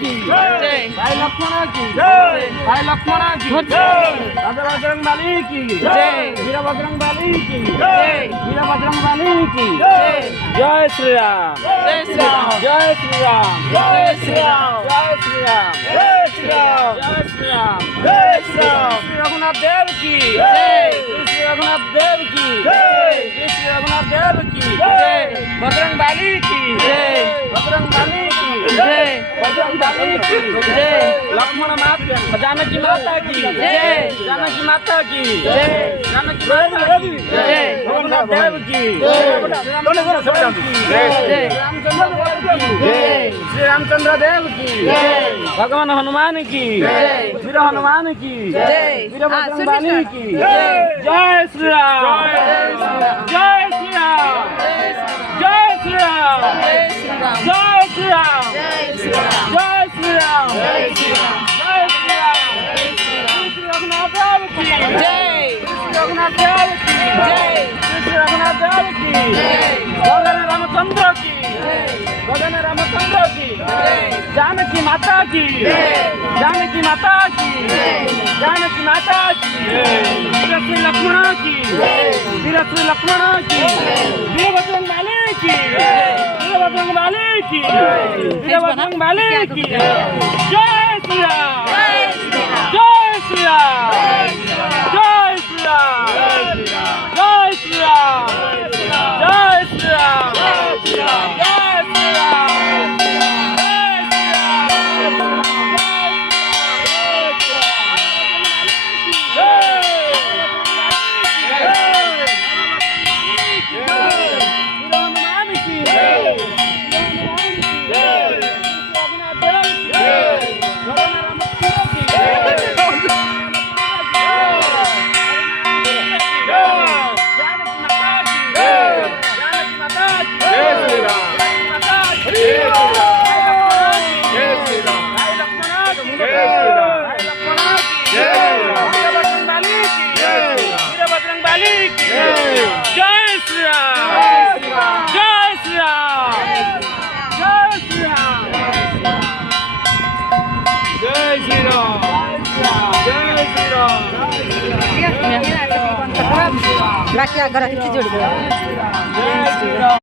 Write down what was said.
की जय। भाई लक्ष्मण की जय। भाई लक्ष्मण की जय। राजा बजरंगबली की जय। वीर बजरंगबली की जय। वीर बजरंगबली की जय। जय श्री राम जय श्री राम। जय श्री राम जय श्री राम। जय श्री राम जय श्री राम। जय श्री राम जय श्री राम। श्री रघुनाथ देव की जय। श्री रघुनाथ देव की जय। श्री रघुनाथ देव की जय। बजरंगबली की जय। बजरंगबली की जय। बजरंगबली की जय। लक्ष्मण माता जानकी माता की जय। जानकी माता की जय। जानकी माता की जय। रघुनाथ देव की जय। श्री रामचंद्र देव की जय। भगवान हनुमान की जय। वीर हनुमान की जय। वीर बजरंगबली हाँ, की जय। जय श्री राम जय श्री राम जय श्री राम जय श्री राम। जय श्री राम जय श्री राम। जय श्री राम जय श्री राम। जय श्री राम श्री रघुनाथ देव की जय। श्री रघुनाथ देव की जय। श्री रघुनाथ देव की जय। भगवान रामचंद्र की जय। भगवान रामचंद्र की जय। जानकी माता की जानकी माता की जानकी माता की वीर श्री लक्ष्मण की वीर श्री लक्ष्मण की वीर बजरंगबली की वीर बजरंगबली की वीर बजरंगबली की जय श्री राम जय श्री राम। जय श्री राम जय श्री राम जय श्री राम जय श्री राम जय श्री राम राखी घरात किती जोडी